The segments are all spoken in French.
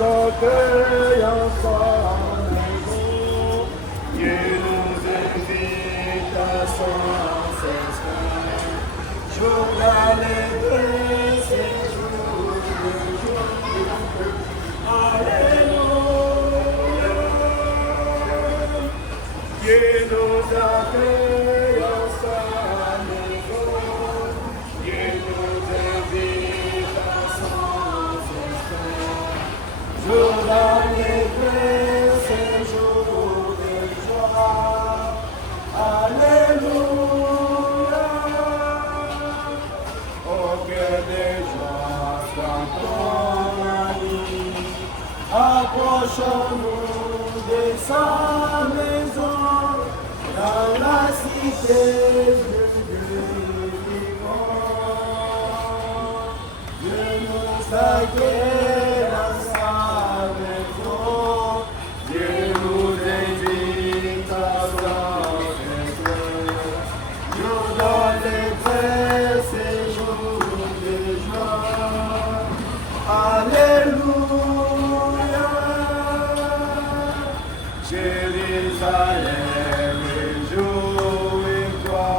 accueille en sa maison. Dieu nous invite à son ancestral. Jour d'allégresse, c'est jour de joie. Alléluia. Dieu nous accueille en sa maison. Dieu nous invite à son ancestral. Jour d'allégresse, c'est jour de joie. Alléluia. Au cœur des joies, chantons la vie. Approchons-nous de sa maison, dans la cité du vivant. Dieu nous accueille dans sa maison. Dieu nous invite à sa maison. Jour d'allégresse et jour de joie. Alléluia. Jérusalem, réjouis-toi,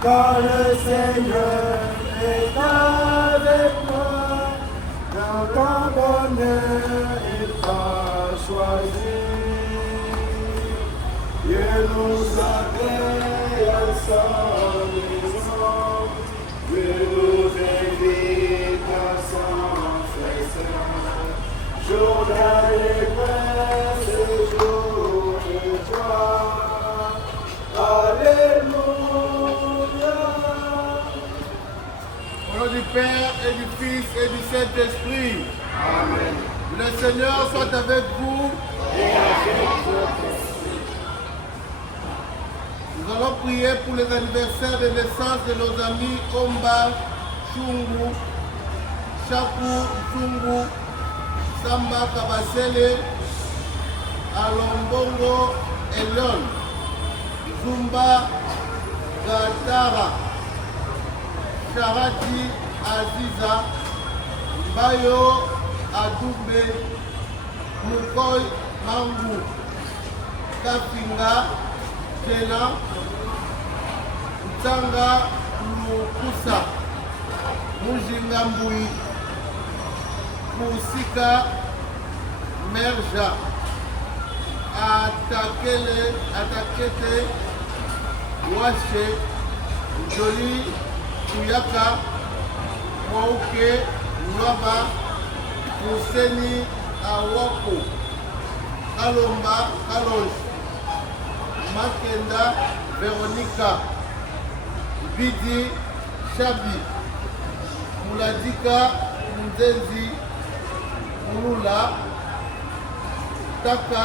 car le Seigneur est avec toi. Dans ton bonheur, il t'a choisi. Dieu nous accueille à sa maison. Dieu nous invite à son festival. Jour d'allégresse et jour de joie. Alléluia. Au nom du Père et du Fils et du Saint-Esprit. Amen. Le Seigneur soit avec vous. Et avec votre esprit. Nous allons prier pour les anniversaires de naissance de nos amis Omba, Chungu, Chaku, Chungu, Samba Kabasele, Alombongo, Elion, Zumba, Gatara, Charati, Aziza, Bayo, Adoube, Mukoy, Mangu, Kafinga, Tena, Tanga, Mukusa, Mujingambui, Musika, Merja, Atakete, Wache, Joli, Kuyaka, Mouke, Nwaba, Museni, Awako, Kalomba, Kaloj, Makenda, Veronica, Bidi, Chabi, Mouladika, Mzenzi, Moula, Taka,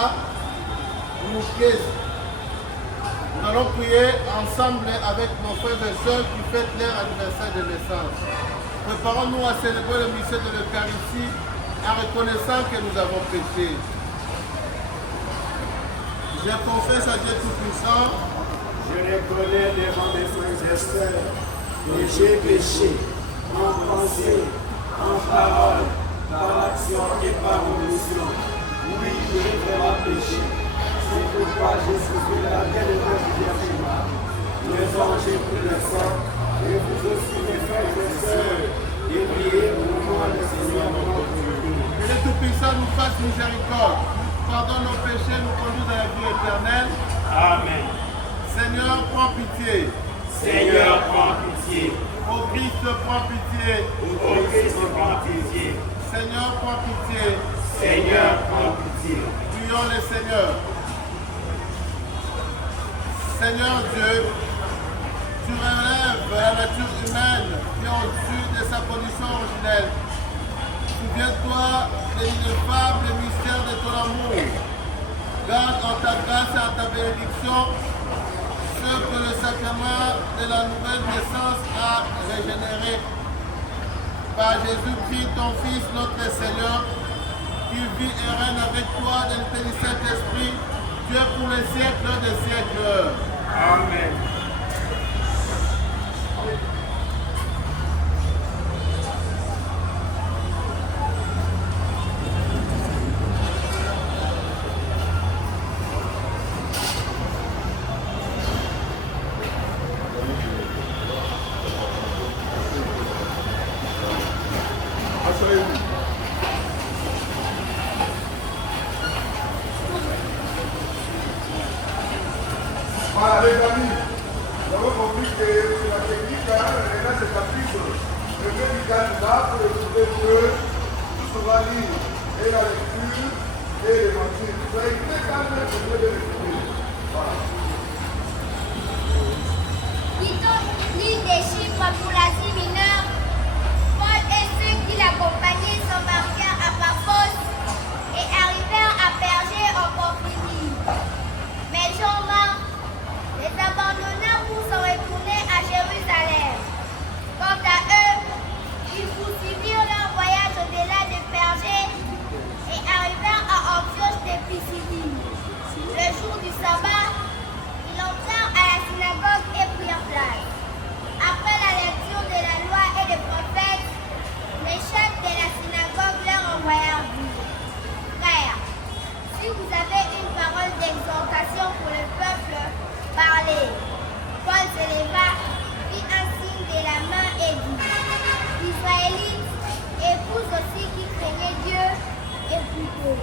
Moukez. Nous allons prier ensemble avec nos frères et sœurs qui fêtent leur anniversaire de naissance. Préparons-nous à célébrer le mystère de l'Eucharistie en reconnaissant que nous avons péché. Je confesse à Dieu Tout-Puissant. Je reconnais devant mes frères et sœurs que j'ai péché en pensée, en parole, par l'action et par omission. Oui, j'ai vraiment péché. C'est pourquoi j'ai souffert la bienheureuse Vierge Marie. Les anges et pour le sang, et vous aussi mes frères et sœurs, et priez pour moi le Seigneur notre Dieu. Que le Tout-Puissant nous fasse miséricorde, pardonne nos péchés, nous conduise à la vie éternelle. Amen. Seigneur, prends pitié. Seigneur, prends pitié. Ô Christ, prends pitié. Ô Christ, prends pitié. Seigneur, prends pitié. Seigneur, prends pitié. Prions le Seigneur. Seigneur Dieu, tu relèves la nature humaine qui est au-dessus de sa condition originelle. Souviens-toi de l'ineffable mystère de ton amour. Garde en ta grâce et en ta bénédiction ceux que le sacrement de la nouvelle naissance a régénéré. Par Jésus-Christ, ton Fils, notre Seigneur, qui vit et règne avec toi dans le Saint-Esprit, Dieu pour les siècles des siècles. Amen. Asseyez-vous. Voilà, les amis, nous avons compris que c'est la technique, maintenant c'est caprice. Le médical est là pour écouter que tout se va lire, et la lecture, et les mentirs. Vous avez écouté quand même, vous devez l'écouter. Voilà. L'île des chiffres pour l'Asie mineure. Paul et ceux qui l'accompagnaient s'embarquèrent à Paphos et arrivèrent à Pergé en Pamphylie. Mais Jean-Marc les abandonna pour se retourner à Jérusalem. Quant à eux, ils poursuivirent leur voyage au-delà de Pergé et arrivèrent à Antioche de Pisidie. Le jour du sabbat, ils entrèrent à la synagogue et prirent place. Après la lecture de la loi et des prophètes, les chefs de la synagogue leur envoyèrent dire: Frères, si vous avez une parole d'exhortation pour le peuple, parlez. Paul se leva, fit un signe de la main et dit: Israélites, et vous aussi qui craignez Dieu, écoutez.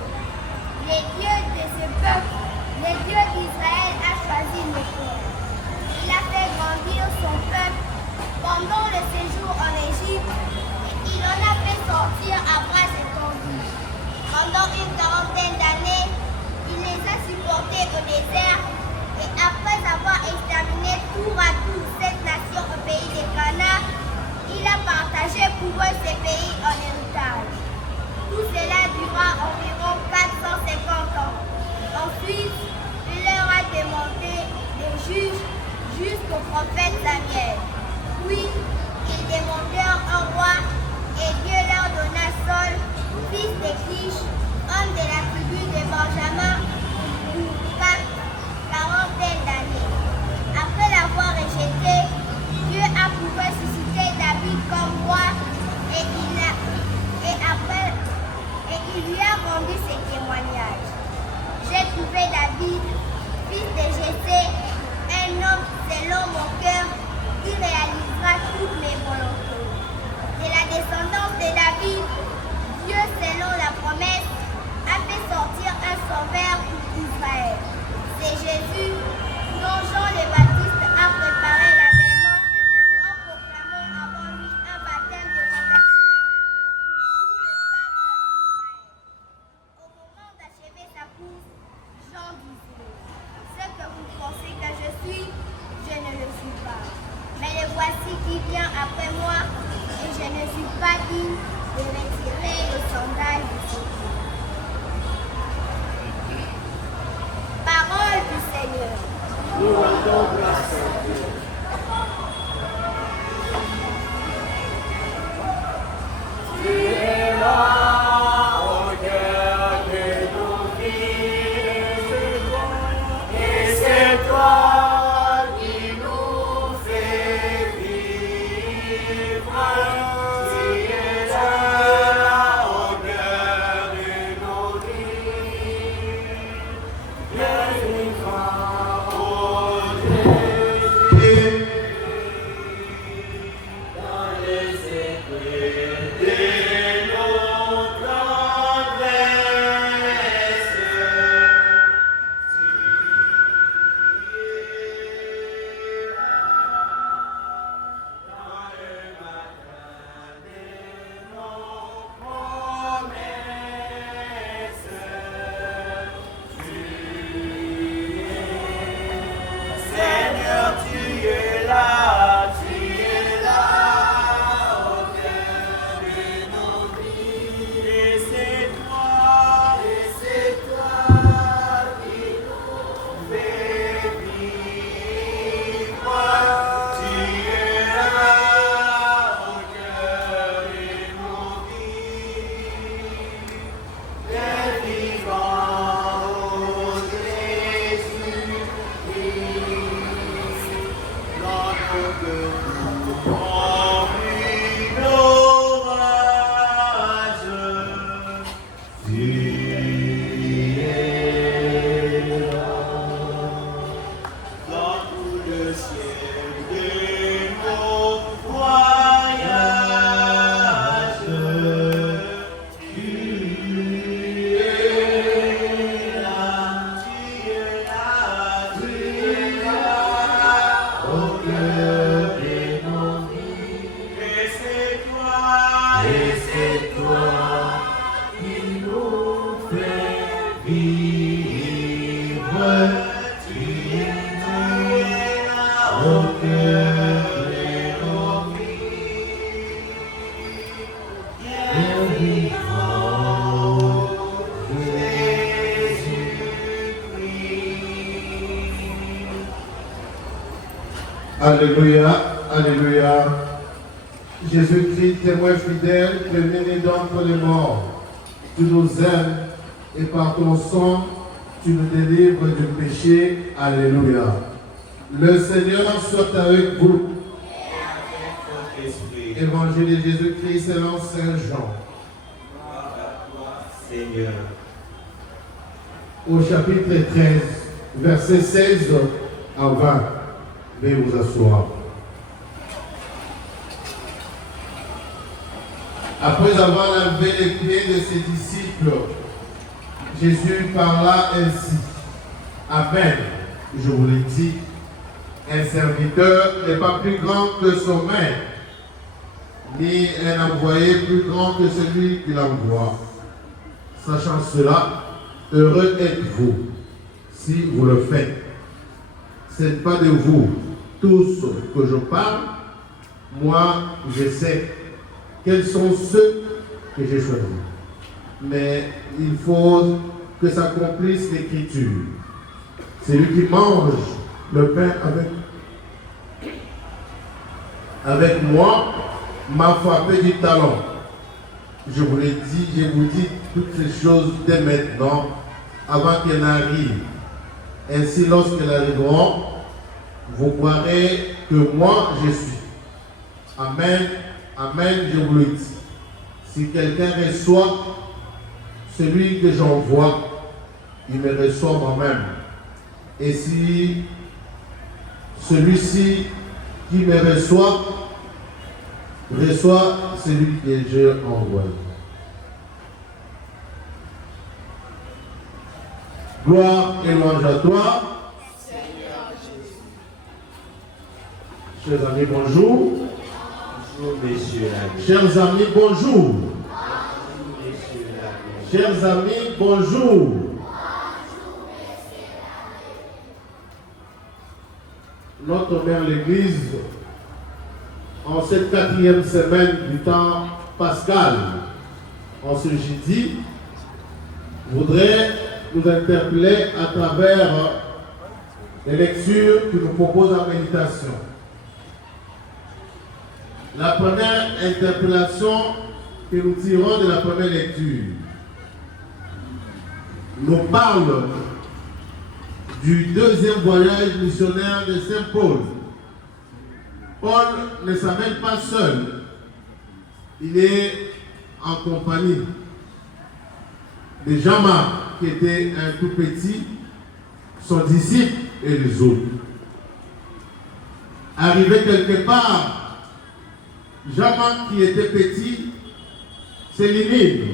Le Dieu de ce peuple, le Dieu d'Israël a choisi le peuple. Il a fait grandir son peuple pendant le séjour en Égypte et il en a fait sortir à bras étendus. Pendant une quarantaine d'années, il les a supportés au désert et après avoir exterminé tour à tour cette nation au pays de Canaan, il a partagé pour eux ces pays en héritage. Tout cela dura environ 450 ans. Ensuite, il leur a demandé des juges jusqu'au prophète Samuel. Puis, ils demandèrent un roi et Dieu leur donna Saul, fils de Kish, homme de la tribu de Benjamin, pour 40 d'années. Après l'avoir rejeté, Dieu a pu susciter David comme roi et il lui a rendu ses témoignages. J'ai trouvé David, fils de Jessé, un homme selon mon cœur qui réalisera toutes mes volontés. De la descendance de David, Dieu, selon la promesse, a fait sortir un sauveur pour Israël. C'est Jésus dont Jean le Baptiste a préparé l'avènement en proclamant avant lui un baptême de conversion pour tout le peuple d'Israël. Au moment d'achever sa course, Jean disait: Ce que vous pensez que je suis, je ne le suis pas. Mais le voici qui vient après moi, et je ne suis pas digne de retirer le sandal de ses pieds. Parole du Seigneur. Nous rendons grâce à Dieu. Tu es là, au cœur de nos vies, et c'est toi qui nous fais vivre. Tu es là. Alléluia, Alléluia. Jésus-Christ, témoin fidèle, prévenu d'entre les morts, tu nous aimes et par ton sang, tu nous délivres du péché. Alléluia. Le Seigneur soit avec vous. Évangile de Jésus-Christ selon Saint Jean. Gloire à toi, Seigneur. Au chapitre 13, versets 16 à 20. Veuillez vous asseoir. Après avoir lavé les pieds de ses disciples, Jésus parla ainsi. Amen, je vous l'ai dit, un serviteur n'est pas plus grand que son maître, ni un envoyé plus grand que celui qui l'envoie. Sachant cela, heureux êtes-vous si vous le faites. Ce n'est pas de vous tous que je parle, moi je sais quels sont ceux que j'ai choisis. Mais il faut que s'accomplisse l'Écriture. Celui qui mange le pain avec moi m'a frappé du talon. Je vous l'ai dit, je vous dis toutes ces choses dès maintenant, avant qu'elles n'arrivent. Ainsi, lorsqu'elles arriveront, vous croirez que moi je suis. Amen, amen, je vous le dis. Si quelqu'un reçoit celui que j'envoie, il me reçoit moi-même. Et si celui-ci qui me reçoit celui que je envoie. Gloire et louange à toi, Seigneur Jésus. Chers amis, bonjour. Bonjour, messieurs l'amis. Chers amis, bonjour. Bonjour, messieurs l'amis. Chers amis, bonjour. Notre mère l'Église, en cette 4e semaine du temps pascal, en ce jeudi, voudrait nous interpeller à travers les lectures qu'il nous propose en méditation. La première interpellation que nous tirons de la première lecture nous parle du deuxième voyage missionnaire de Saint Paul. Paul ne s'amène pas seul, il est en compagnie de Jean-Marc, qui était un tout petit, son disciple et les autres. Arrivé quelque part, Jean-Marc, qui était petit, s'élimine.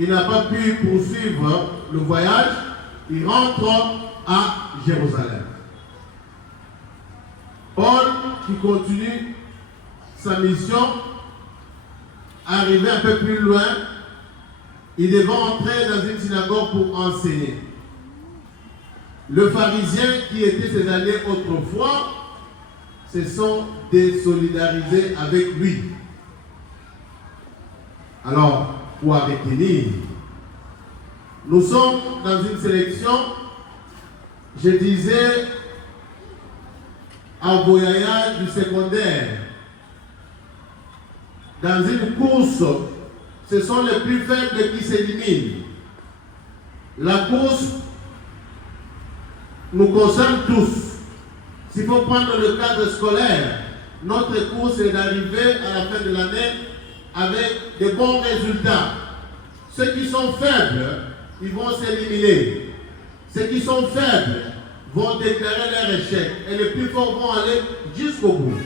Il n'a pas pu poursuivre le voyage, il rentre à Jérusalem. Paul, qui continue sa mission, arrivé un peu plus loin, il devait entrer dans une synagogue pour enseigner. Le pharisien qui était ses alliés autrefois se sont désolidarisés avec lui. Alors, pour retenir, nous sommes dans une sélection, je disais, en voyage du secondaire. Dans une course, ce sont les plus faibles qui s'éliminent. La course nous concerne tous. S'il faut prendre le cadre scolaire, notre course est d'arriver à la fin de l'année avec de bons résultats. Ceux qui sont faibles, ils vont s'éliminer. Ceux qui sont faibles vont déclarer leur échec et les plus forts vont aller jusqu'au bout.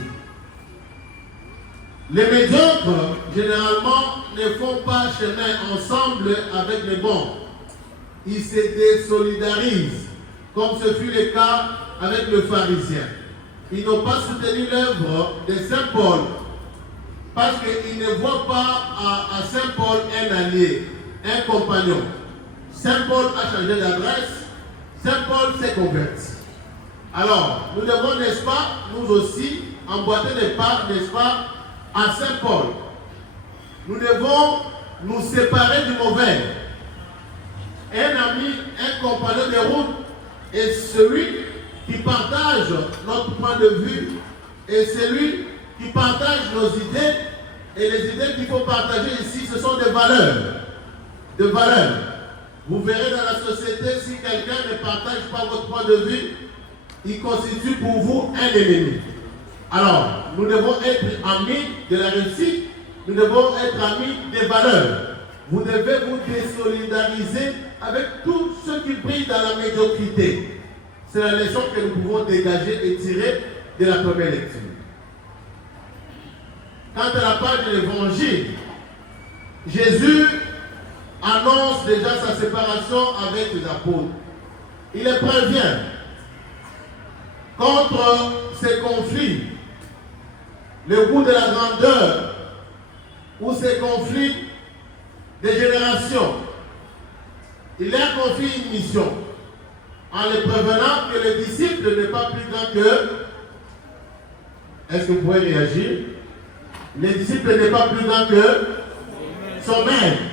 Les médiocres, généralement, ne font pas chemin ensemble avec les bons. Ils se désolidarisent, comme ce fut le cas avec le pharisien. Ils n'ont pas soutenu l'œuvre de Saint Paul parce qu'ils ne voient pas à Saint Paul un allié, un compagnon. Saint Paul a changé d'adresse, Saint Paul s'est converti. Alors, nous devons, n'est-ce pas, nous aussi, emboîter les pas, n'est-ce pas, à Saint Paul. Nous devons nous séparer du mauvais. Un ami, un compagnon de route est celui qui partage notre point de vue Et c'est lui qui partage nos idées. Et les idées qu'il faut partager ici, ce sont des valeurs. Des valeurs. Vous verrez dans la société, si quelqu'un ne partage pas votre point de vue, il constitue pour vous un ennemi. Alors, nous devons être amis de la réussite, nous devons être amis des valeurs. Vous devez vous désolidariser avec tous ceux qui brillent dans la médiocrité. C'est la leçon que nous pouvons dégager et tirer de la première lecture. Quant à la page de l'évangile, Jésus annonce déjà sa séparation avec les apôtres. Il les prévient contre ces conflits, le goût de la grandeur ou ces conflits des générations. Il leur confie une mission en les prévenant que le disciple n'est pas plus grand que... Est-ce que vous pouvez réagir? Le disciple n'est pas plus grand que son maître.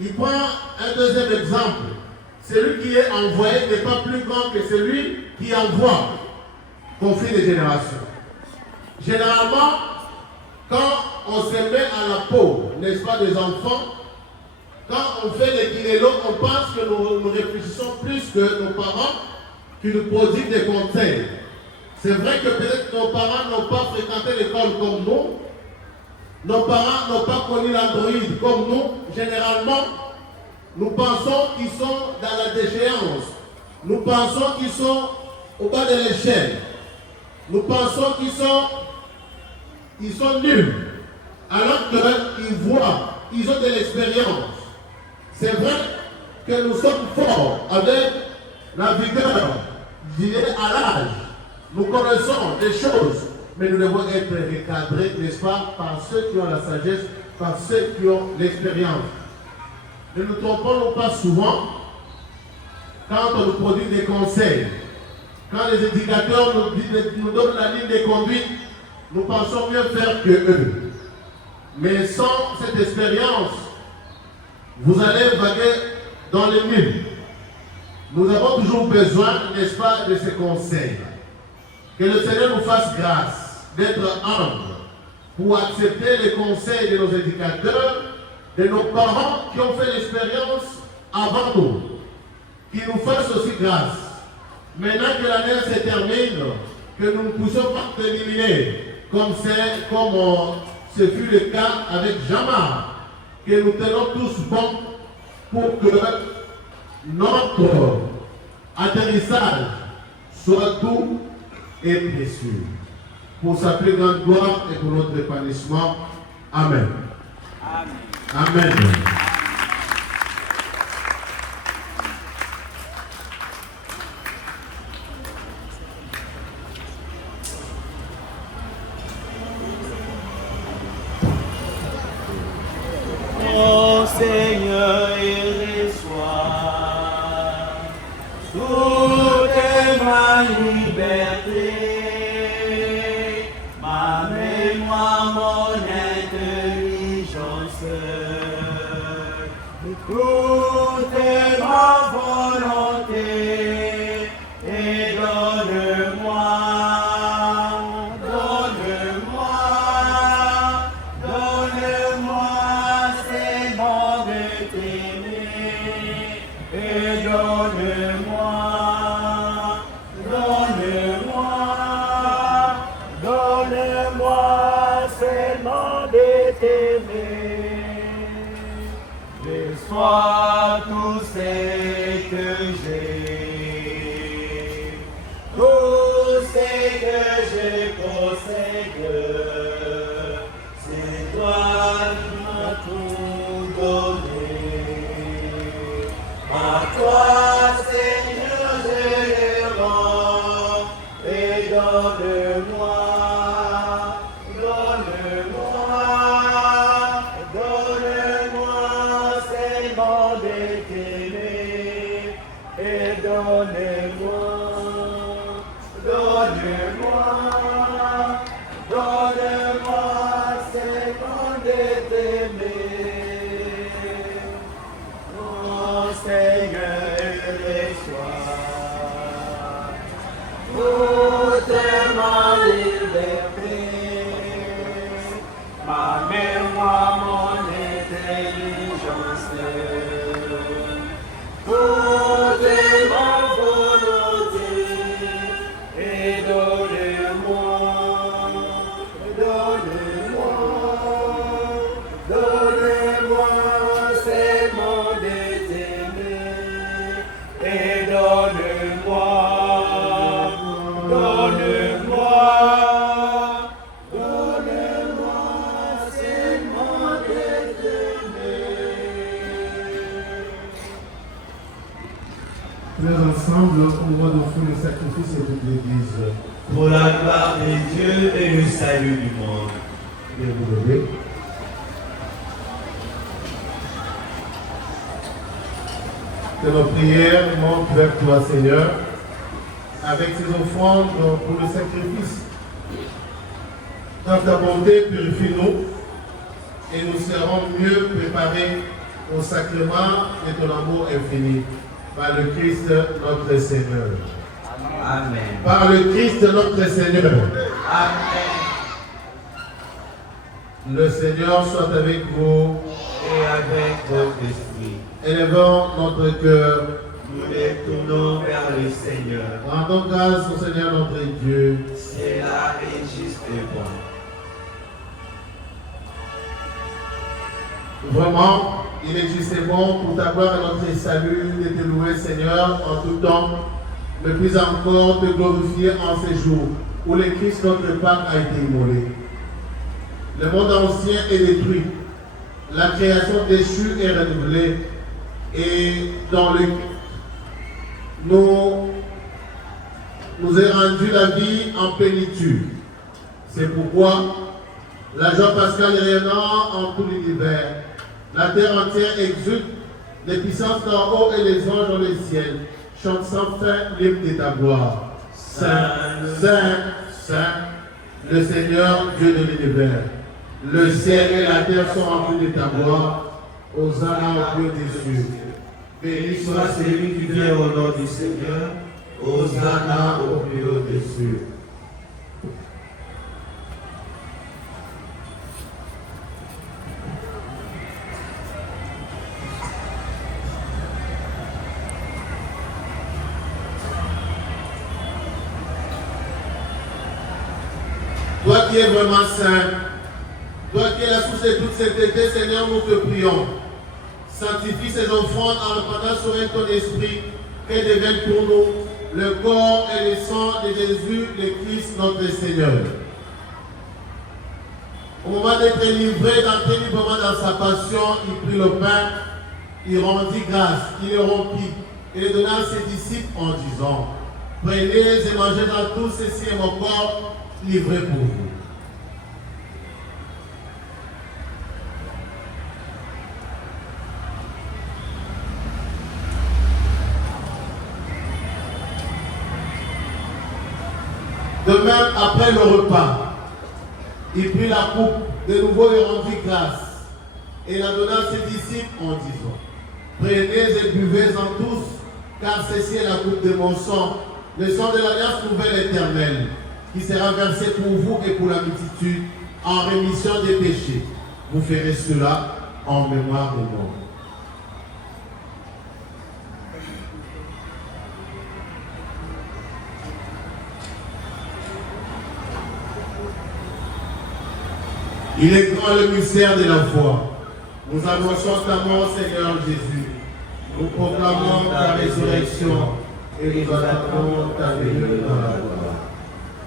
Il prend un deuxième exemple. Celui qui est envoyé n'est pas plus grand que celui qui envoie. Conflit des générations. Généralement, quand on se met à la peau, n'est-ce pas, des enfants, quand on fait les kinélos, on pense que nous réfléchissons plus que nos parents qui nous prodiguent des conseils. C'est vrai que peut-être nos parents n'ont pas fréquenté l'école comme nous. Nos parents n'ont pas connu l'Android comme nous. Généralement, nous pensons qu'ils sont dans la déchéance. Nous pensons qu'ils sont au bas de l'échelle. Nous pensons qu'ils sont nuls. Alors qu'ils voient, ils ont de l'expérience. C'est vrai que nous sommes forts avec la vigueur liée à l'âge. Nous connaissons des choses, mais nous devons être recadrés, n'est-ce pas, par ceux qui ont la sagesse, par ceux qui ont l'expérience. Ne nous trompons pas souvent quand on nous produit des conseils. Quand les éducateurs nous donnent la ligne de conduite, nous pensons mieux faire que eux. Mais sans cette expérience, vous allez vaguer dans les mille. Nous avons toujours besoin, n'est-ce pas, de ces conseils. Que le Seigneur nous fasse grâce d'être humble pour accepter les conseils de nos éducateurs, de nos parents qui ont fait l'expérience avant nous. Qu'il nous fasse aussi grâce. Maintenant que l'année se termine, que nous ne puissions pas terminer comme ce fut le cas avec Jamar. Que nous tenons tous bon pour que notre atterrissage soit doux et précieux. Pour sa plus grande gloire et pour notre épanouissement. Amen. Amen. Amen. Ô Seigneur, il reçoit toute ma liberté, ma mémoire, mon intelligence, toute ma volonté, et donne-moi, Seigneur, de t'aimer, et donne-moi, seulement de t'aimer. Reçois tout ce que j'ai, tout ce que je possède, c'est toi qui m'as tout donné. À toi, Seigneur, je le rends, et donne-moi, seulement de t'aimer, et donne-moi, seulement de t'aimer. Oh Seigneur, reçois toute ma liberté. Nous ensemble au moment d'offrir le sacrifice et toute l'Église. Pour la gloire de Dieu et le salut du monde. Et vous levez. Que nos prières montent vers toi, Seigneur, avec ces offrandes pour le sacrifice. Dans ta bonté, purifie-nous et nous serons mieux préparés au sacrement de ton amour infini. Par le Christ notre Seigneur. Amen. Par le Christ notre Seigneur. Amen. Le Seigneur soit avec vous. Et avec votre esprit. Élevons notre cœur. Nous les tournons vers le Seigneur. Rendons grâce au Seigneur notre Dieu. C'est là et juste et bon. Vraiment, il est juste et bon pour ta gloire et notre salut de te louer, Seigneur, en tout temps, mais plus encore te glorifier en ces jours où le Christ, notre Pâque, a été immolé. Le monde ancien est détruit, la création déchue est renouvelée, et dans le nous est rendu la vie en plénitude. C'est pourquoi la joie pascale rayonnant en tout l'univers, la terre entière exulte, les puissances d'en haut et les anges dans le ciel chantent sans fin l'hymne de ta gloire. Saint, Saint, Saint, le Seigneur Dieu de l'univers. Le ciel et la terre sont remplis de ta gloire. Hosanna au Dieu des cieux. Béni soit celui qui vient au nom du Seigneur. Hosanna au plus haut des cieux. Toi qui es vraiment saint, toi qui es la source de toute sainteté, Seigneur, nous te prions. Sanctifie ces offrandes en répandant sur elle ton esprit, qu'elles deviennent pour nous le corps et le sang de Jésus, le Christ, notre Seigneur. Au moment d'être livré, d'entrer librement dans sa passion, il prit le pain, il rendit grâce, il le rompit et le donna à ses disciples en disant: prenez et mangez-en tous, ceci est mon corps livré pour vous. De même, après le repas, il prit la coupe, de nouveau il rendit grâce, et la donna à ses disciples en disant: prenez et buvez-en tous, car ceci est la coupe de mon sang, le sang de l'alliance nouvelle éternelle, qui sera versé pour vous et pour la multitude en rémission des péchés. Vous ferez cela en mémoire de moi. Il est grand le mystère de la foi. Nous annonçons ta mort, Seigneur Jésus. Nous proclamons ta résurrection et nous attendons ta venue dans la gloire.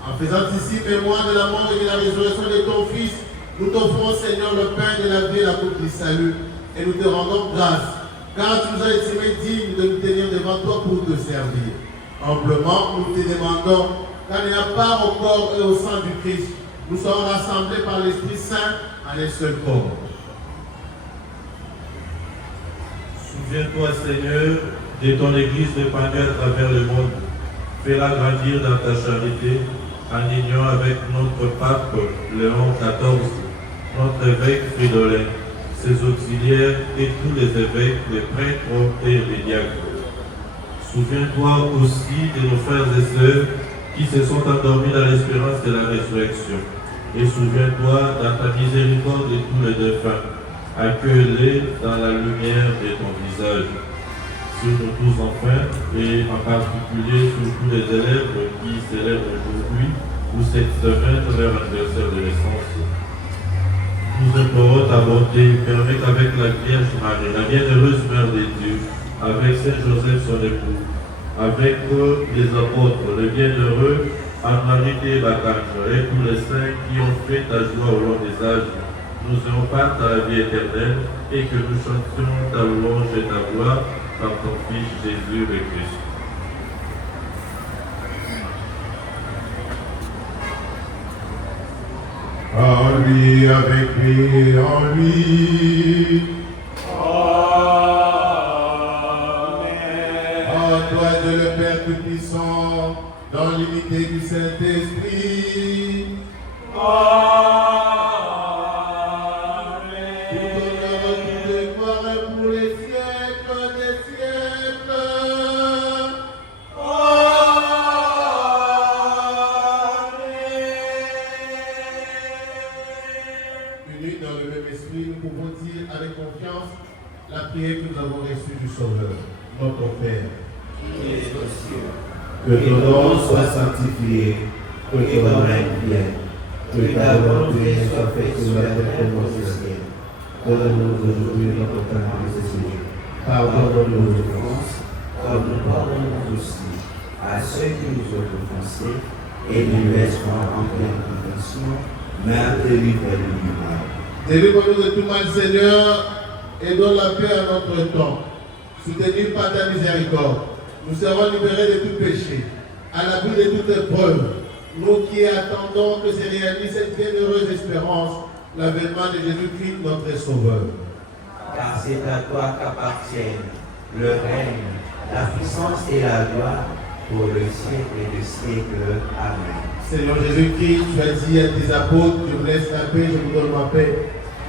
En faisant ici mémoire de la mort et de la résurrection de ton Fils, nous t'offrons, Seigneur, le pain de la vie et la coupe du salut, et nous te rendons grâce, car tu nous as estimés dignes de nous tenir devant toi pour te servir. Humblement, nous te demandons, car il n'y a pas au corps et au sang du Christ, nous sommes rassemblés par l'Esprit Saint en un seul corps. Souviens-toi, Seigneur, de ton Église répandue à travers le monde. Fais-la grandir dans ta charité, en union avec notre pape Léon XIV, notre évêque Fridolin, ses auxiliaires et tous les évêques, les prêtres et les diacres. Souviens-toi aussi de nos frères et sœurs qui se sont endormis dans l'espérance de la résurrection. Et souviens-toi dans ta miséricorde de tous les défunts. Accueille-les dans la lumière de ton visage. Sur nous tous enfin, et en particulier sur tous les élèves qui célèbrent aujourd'hui ou cette semaine leur anniversaire de naissance. Nous implorons ta bonté, permets qu'avec la Vierge Marie, la bienheureuse Mère de Dieu, avec Saint Joseph son époux, avec les apôtres, les bienheureux, Anne-Marie et Bacchus, et tous les saints qui ont fait ta joie au long des âges, nous ayons part à la vie éternelle et que nous chantions ta louange et ta gloire par ton Fils Jésus le Christ. En lui, avec lui, en lui. Amen. En toi, Dieu le Père Tout-Puissant, dans l'unité du Saint-Esprit. Amen. Tout honneur, toute gloire pour les siècles des siècles. Unis dans le même esprit, nous pouvons dire avec confiance la prière que nous avons reçue du Sauveur, notre Père. Que ton nom soit sanctifié, que ton règne vienne, que ta volonté soit faite sur la terre comme au ciel. Donne-nous aujourd'hui notre pain de nécessité. Pardonne-nous nos offenses, comme nous pardonnons aussi à ceux qui nous ont offensés, et ne nous laisse pas entrer en tentation, mais délivre-nous du mal. Délivre-nous de tout mal, Seigneur, et donne la paix à notre temps. Soutenus par ta miséricorde, nous serons libérés de tout péché, à l'abri de toute épreuve. Nous qui attendons que se réalise cette bienheureuse espérance, l'avènement de Jésus-Christ, notre Sauveur. Car c'est à toi qu'appartiennent le règne, la puissance et la gloire pour le siècle et des siècles. Amen. Seigneur Jésus-Christ, tu as dit à tes apôtres, je vous laisse la paix, je vous donne ma paix.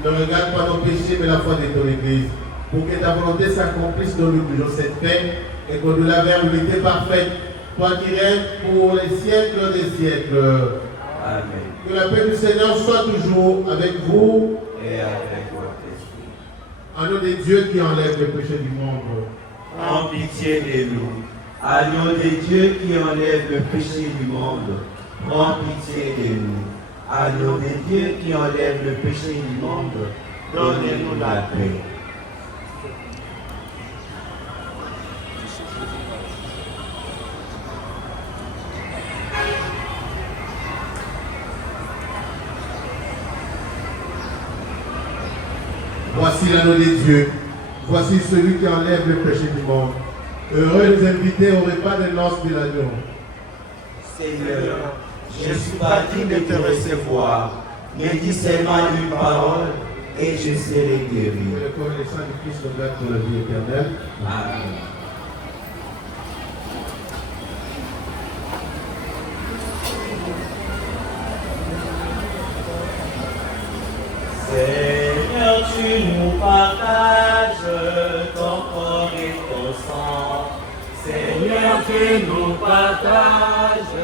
Ne regarde pas nos péchés, mais la foi de ton Église. Pour que ta volonté s'accomplisse dans nous toujours cette paix et que nous l'avons l'unité parfaite. Toi qui règnes pour les siècles des siècles. Amen. Que la paix du Seigneur soit toujours avec vous. Et avec votre esprit. En nom de Dieu qui enlève le péché du monde. En pitié de nous. Agneau de Dieu qui enlève le péché du monde. Prends pitié de nous. Agneau de Dieu qui enlève le péché du monde. Donnez-nous la paix. Voici l'agneau de Dieu. Voici celui qui enlève le péché du monde. Heureux de nous inviter au repas des noces de l'agneau. Seigneur, je ne suis pas digne de te recevoir, mais dis seulement une parole et je serai guéri. Que le corps et le sang du Christ nous gardent pour la vie éternelle. Amen. Seigneur, tu nous partages ton corps et ton sang. Seigneur, tu nous partages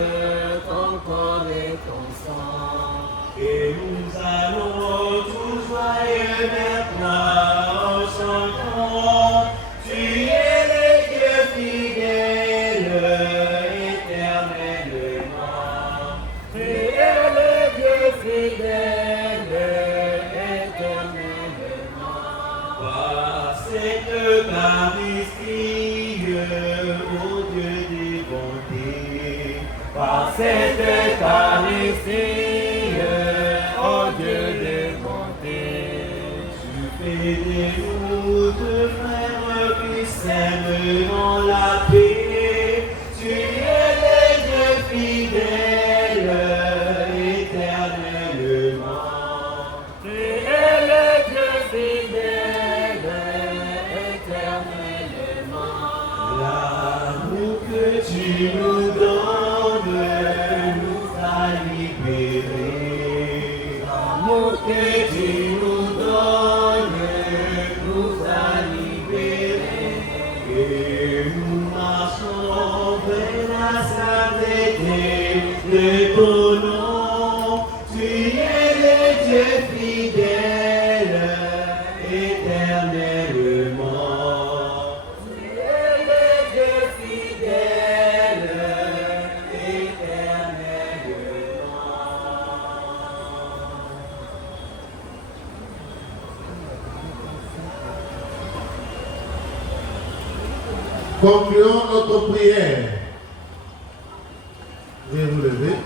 ton corps et ton sang. Et nous allons tout joyeux maintenant en chantant. Tu es le Dieu fidèle, éternellement. Tu es le Dieu fidèle, éternellement. Par cette Eucharistie, ô Dieu des bontés, par cette Eucharistie, ô Dieu des bontés, tu fais de nous deux frères qui s'aiment dans la paix. Tu es le Dieu fidèle, éternellement. Tu es le Dieu fidèle, éternellement. L'amour que tu nous donnes nous a libérés. L'amour que tu nous donnes nous a libérés. Et nous marchons vers la sainteté de ton nom. Tu es le Dieu fidèle, éternellement. Tu es le Dieu fidèle, éternellement. Concluons notre prière. Veuillez vous lever.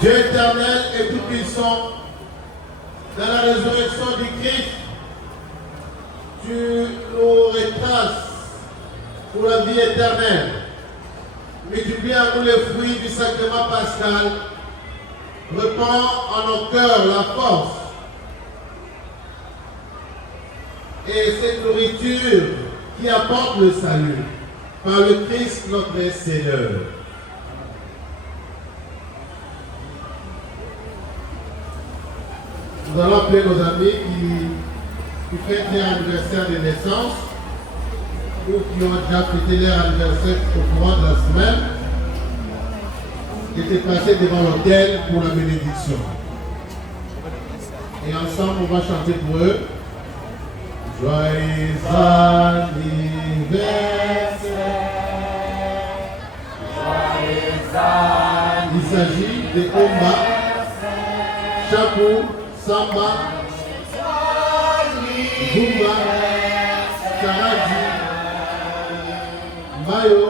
Dieu éternel et tout-puissant, dans la résurrection du Christ, tu nous retraces pour la vie éternelle. multiplie à nous les fruits du sacrement pascal, répand en nos cœurs la force et cette nourriture qui apporte le salut par le Christ notre Seigneur. Nous allons appeler nos amis qui fêtent leur anniversaire de naissance ou qui ont déjà fêté leur anniversaire au courant de la semaine, et se passer devant l'autel pour la bénédiction. Et ensemble, on va chanter pour eux. Joyeux anniversaire, joyeux anniversaire. Il s'agit de Omba, Chapeau, Samba, Zumba, Karadi, Mayo,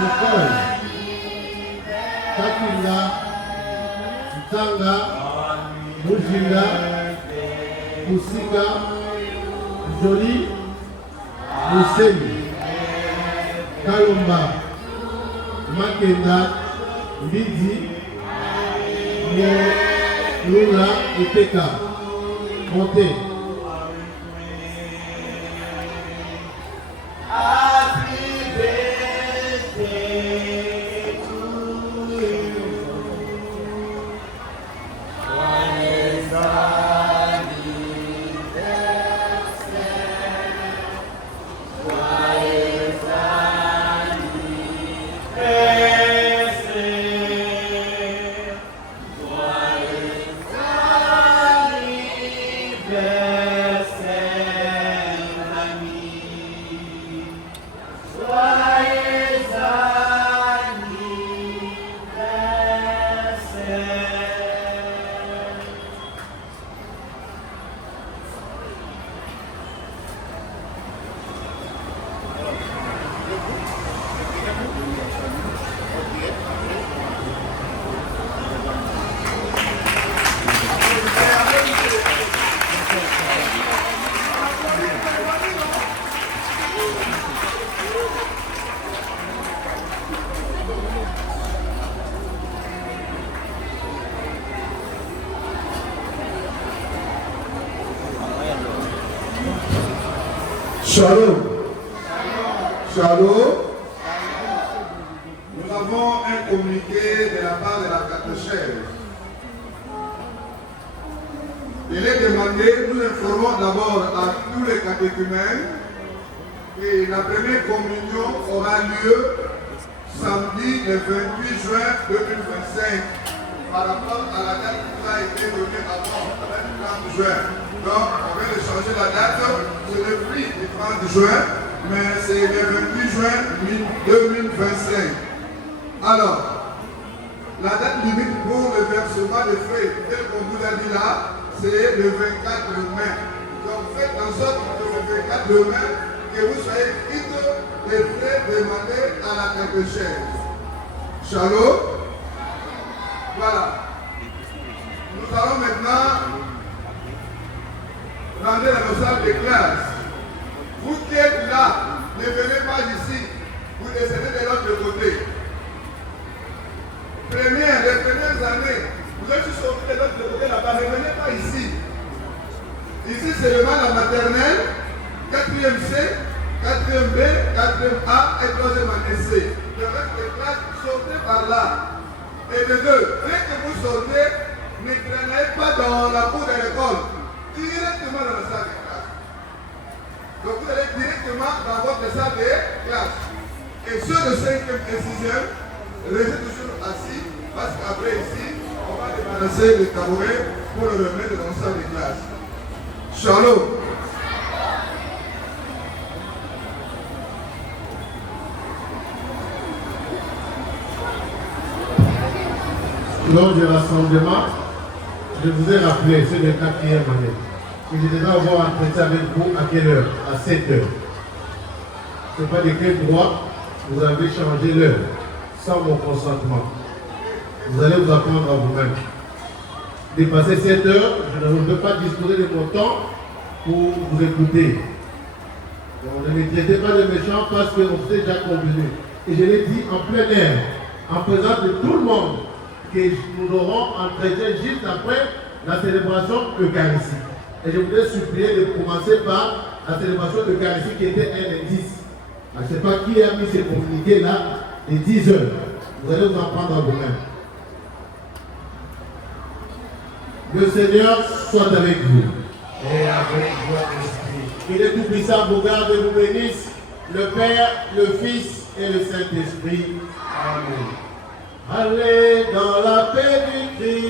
Mukol, Kapinga, Tanga, Mujinga, Musika, Joli, Musemi, Kalomba, Makenda, Bidi, Lula et Peka. Montez. Shalom. Shalom. Nous avons un communiqué de la part de la catéchèse. Il est demandé, nous informons d'abord à tous les catéchumènes que la première communion aura lieu samedi le 28 juin 2025 par rapport à la date qui a été donnée avant, le 30 juin. Donc, on vient de changer la date, ce n'est plus le 30 juin, mais c'est le 28 juin 2025. Alors, la date limite pour le versement des frais, tel qu'on vous a dit là, c'est le 24 mai. Donc, faites en sorte que le 24 mai, que vous soyez quitte des frais demandés à la catéchèse. Shalom. Voilà. Nous allons maintenant rendre la salle de classe. Vous qui êtes là, ne venez pas ici. Vous descendez de l'autre côté. Les premières années, vous êtes sortis de l'autre côté là-bas, ne venez pas ici. Ici, c'est seulement la maternelle, 4e C, 4e B, 4e A et 3e année C. Le reste des classes, sortez par là. Et de deux, dès que vous sortez, ne traînez pas dans la cour de l'école, directement dans la salle de classe. Donc vous allez directement dans votre salle de classe. Et ceux de 5e et 6e, restez toujours assis, parce qu'après ici, on va débarrasser les tabourets pour le remettre dans la salle de classe. Shalom. Lors du rassemblement, je vous ai rappelé, c'est le 4e année. Et je devais avoir entretien avec vous à quelle heure? À 7 heures. Ce n'est pas de quel droit vous avez changé l'heure sans mon consentement. Vous allez vous apprendre à vous-même. Dépasser 7 heures, je ne peux pas disposer de mon temps pour vous écouter. Donc, ne me traitez pas de méchant parce qu'on s'est déjà convenu. et je l'ai dit en plein air, en présence de tout le monde, que nous aurons entretien juste après la célébration eucharistique. Et je voudrais supplier de commencer par la célébration eucharistique qui était un indice. Je ne sais pas qui a mis ces communiqués là, les 10 heures. Vous allez vous en prendre à vous-même. Le Seigneur soit avec vous. Et avec votre esprit. Qu'il est tout-puissant vous garde et vous bénisse, le Père, le Fils et le Saint-Esprit. Amen. Allez dans la paix du Christ.